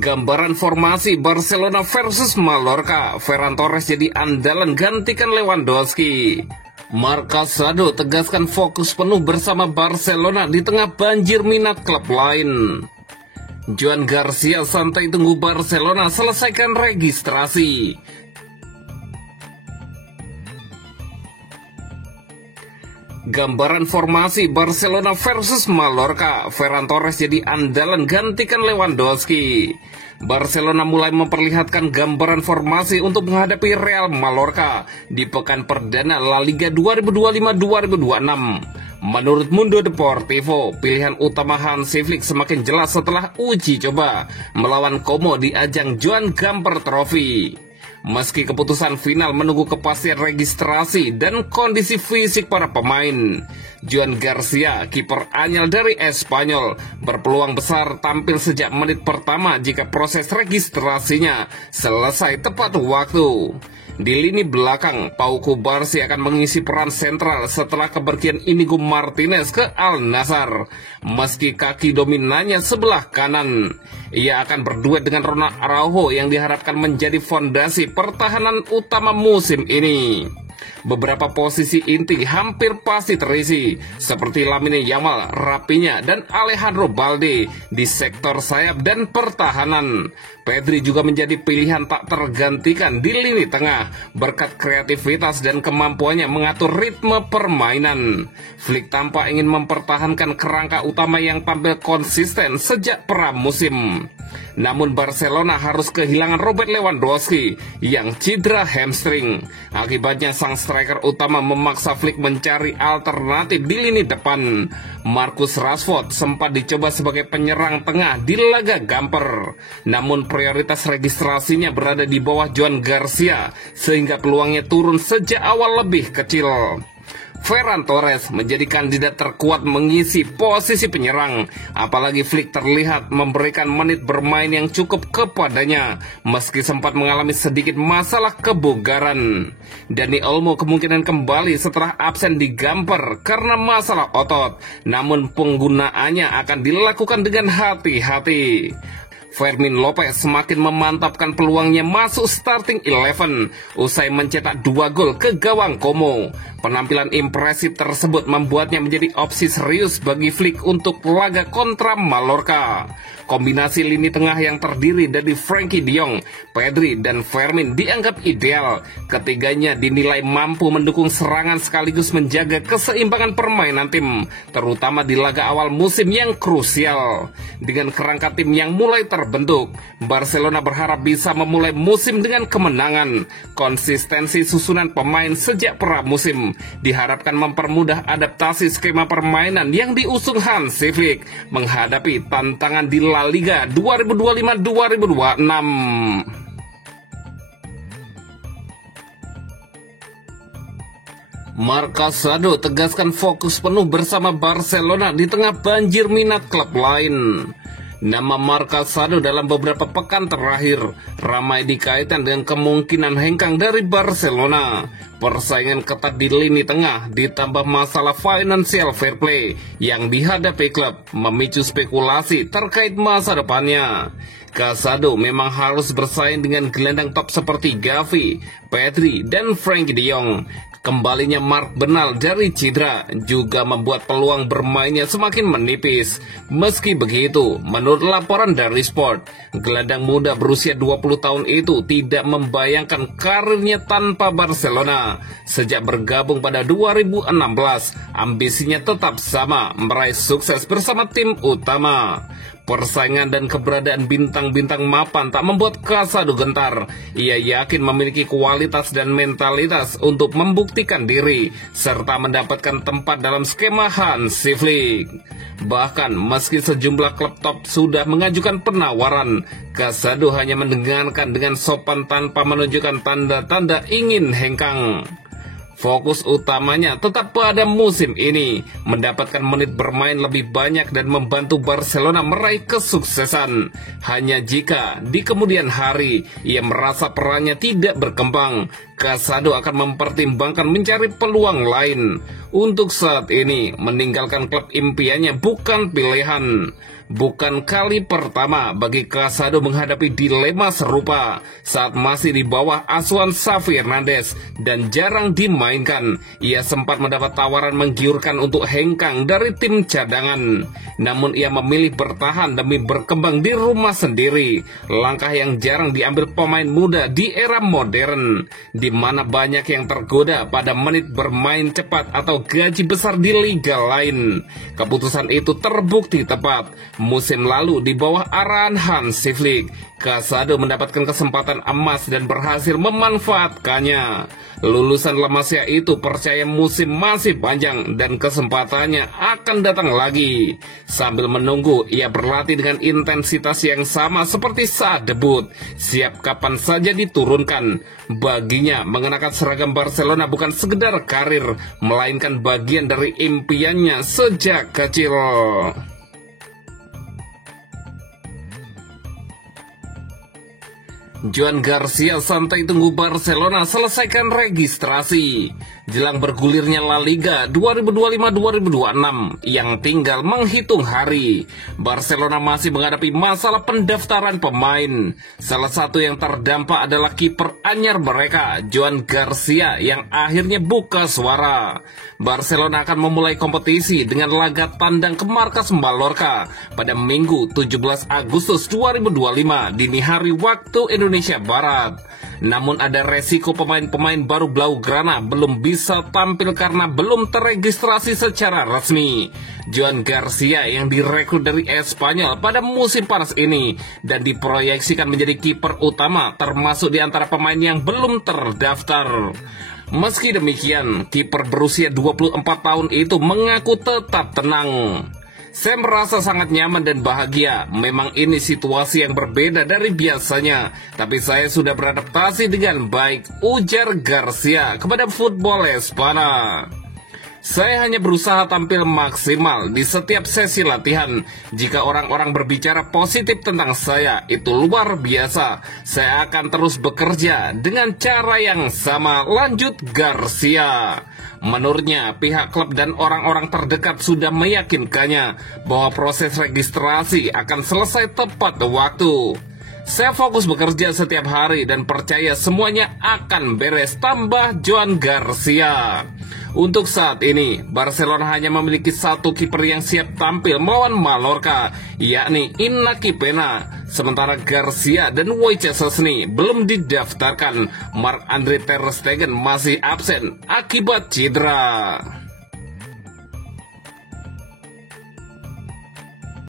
Gambaran formasi Barcelona versus Mallorca, Ferran Torres jadi andalan gantikan Lewandowski. Marca Sado tegaskan fokus penuh bersama Barcelona di tengah banjir minat klub lain. Joan Garcia santai tunggu Barcelona selesaikan registrasi. Gambaran formasi Barcelona versus Mallorca, Ferran Torres jadi andalan gantikan Lewandowski. Barcelona mulai memperlihatkan gambaran formasi untuk menghadapi Real Mallorca di pekan perdana La Liga 2025-2026. Menurut Mundo Deportivo, pilihan utama Hansi Flick semakin jelas setelah uji coba melawan Como di ajang Joan Gamper Trophy. Meski keputusan final menunggu kepastian registrasi dan kondisi fisik para pemain, Joan Garcia, kiper anyar dari Espanyol, berpeluang besar tampil sejak menit pertama jika proses registrasinya selesai tepat waktu. Di lini belakang, Pau Cubarsí akan mengisi peran sentral setelah kepergian Inigo Martinez ke Al Nassr. Meski kaki dominannya sebelah kanan, ia akan berduet dengan Ronald Araujo yang diharapkan menjadi fondasi pertahanan utama musim ini. Beberapa posisi inti hampir pasti terisi, seperti Lamine Yamal, Rafinha, dan Alejandro Balde di sektor sayap dan pertahanan. Pedri juga menjadi pilihan tak tergantikan di lini tengah berkat kreativitas dan kemampuannya mengatur ritme permainan. Flick tampak ingin mempertahankan kerangka utama yang tampil konsisten sejak pramusim. Namun Barcelona harus kehilangan Robert Lewandowski yang cedera hamstring. Akibatnya sang striker utama memaksa Flick mencari alternatif di lini depan. Marcus Rashford sempat dicoba sebagai penyerang tengah di laga Gamper, namun prioritas registrasinya berada di bawah Joan Garcia sehingga peluangnya turun sejak awal lebih kecil. Ferran Torres menjadi kandidat terkuat mengisi posisi penyerang, apalagi Flick terlihat memberikan menit bermain yang cukup kepadanya meski sempat mengalami sedikit masalah kebugaran. Dani Olmo kemungkinan kembali setelah absen di Gamper karena masalah otot, namun penggunaannya akan dilakukan dengan hati-hati. Fermin Lopez semakin memantapkan peluangnya masuk starting 11 usai mencetak 2 gol ke gawang Como. Penampilan impresif tersebut membuatnya menjadi opsi serius bagi Flick untuk laga kontra Mallorca. Kombinasi lini tengah yang terdiri dari Frenkie de Jong, Pedri, dan Fermin dianggap ideal. Ketiganya dinilai mampu mendukung serangan sekaligus menjaga keseimbangan permainan tim, terutama di laga awal musim yang krusial. Dengan kerangka tim yang mulai terbentuk, Barcelona berharap bisa memulai musim dengan kemenangan. Konsistensi susunan pemain sejak pramusim diharapkan mempermudah adaptasi skema permainan yang diusung Hansi Flick menghadapi tantangan di La Liga 2025-2026. Marca Sado tegaskan fokus penuh bersama Barcelona di tengah banjir minat klub lain. Nama Marca Sado dalam beberapa pekan terakhir ramai dikaitkan dengan kemungkinan hengkang dari Barcelona. Persaingan ketat di lini tengah ditambah masalah financial fair play yang dihadapi klub memicu spekulasi terkait masa depannya. Casado memang harus bersaing dengan gelandang top seperti Gavi, Pedri, dan Frenkie de Jong. Kembalinya Marc Bernal dari cedera juga membuat peluang bermainnya semakin menipis. Meski begitu, menurut laporan dari Sport, gelandang muda berusia 20 tahun itu tidak membayangkan karirnya tanpa Barcelona. Sejak bergabung pada 2016, ambisinya tetap sama, meraih sukses bersama tim utama. Persaingan dan keberadaan bintang-bintang mapan tak membuat Casado gentar. Ia yakin memiliki kualitas dan mentalitas untuk membuktikan diri serta mendapatkan tempat dalam skema Hansi Flick. Bahkan meski sejumlah klub top sudah mengajukan penawaran, Casado hanya mendengarkan dengan sopan tanpa menunjukkan tanda-tanda ingin hengkang. Fokus utamanya tetap pada musim ini, mendapatkan menit bermain lebih banyak dan membantu Barcelona meraih kesuksesan. Hanya jika di kemudian hari ia merasa perannya tidak berkembang, Casado akan mempertimbangkan mencari peluang lain. Untuk saat ini, meninggalkan klub impiannya bukan pilihan. Bukan kali pertama bagi Casado menghadapi dilema serupa saat masih di bawah asuhan Xavi Hernandez dan jarang dimainkan. Ia sempat mendapat tawaran menggiurkan untuk hengkang dari tim cadangan. Namun ia memilih bertahan demi berkembang di rumah sendiri. Langkah yang jarang diambil pemain muda di era modern, di mana banyak yang tergoda pada menit bermain cepat atau gaji besar di liga lain. Keputusan itu terbukti tepat. Musim lalu di bawah arahan Hansi Flick, Casado mendapatkan kesempatan emas dan berhasil memanfaatkannya. Lulusan La Masia itu percaya musim masih panjang dan kesempatannya akan datang lagi. Sambil menunggu, ia berlatih dengan intensitas yang sama seperti saat debut, siap kapan saja diturunkan. Baginya, mengenakan seragam Barcelona bukan sekedar karir, melainkan bagian dari impiannya sejak kecil. Joan Garcia santai tunggu Barcelona selesaikan registrasi. Jelang bergulirnya La Liga 2025-2026 yang tinggal menghitung hari, Barcelona masih menghadapi masalah pendaftaran pemain. Salah satu yang terdampak adalah kiper anyar mereka, Joan Garcia, yang akhirnya buka suara. Barcelona akan memulai kompetisi dengan laga tandang ke markas Mallorca pada Minggu 17 Agustus 2025 dini hari waktu Indonesia Barat. Namun ada resiko pemain-pemain baru Blaugrana belum bisa tampil karena belum terregistrasi secara resmi. Joan Garcia yang direkrut dari Espanyol pada musim panas ini dan diproyeksikan menjadi kiper utama termasuk di antara pemain yang belum terdaftar. Meski demikian, kiper berusia 24 tahun itu mengaku tetap tenang. Saya merasa sangat nyaman dan bahagia. Memang ini situasi yang berbeda dari biasanya, tapi saya sudah beradaptasi dengan baik, ujar Garcia kepada Football Espana. Saya hanya berusaha tampil maksimal di setiap sesi latihan. Jika orang-orang berbicara positif tentang saya, itu luar biasa. Saya akan terus bekerja dengan cara yang sama, lanjut Garcia. Menurutnya, pihak klub dan orang-orang terdekat sudah meyakinkannya bahwa proses registrasi akan selesai tepat waktu. Saya fokus bekerja setiap hari dan percaya semuanya akan beres, tambah Joan Garcia. Untuk saat ini, Barcelona hanya memiliki satu kiper yang siap tampil melawan Mallorca, yakni Iñaki Peña. Sementara Garcia dan Wojciech Szczęsny belum didaftarkan. Marc-Andre ter Stegen masih absen akibat cedera.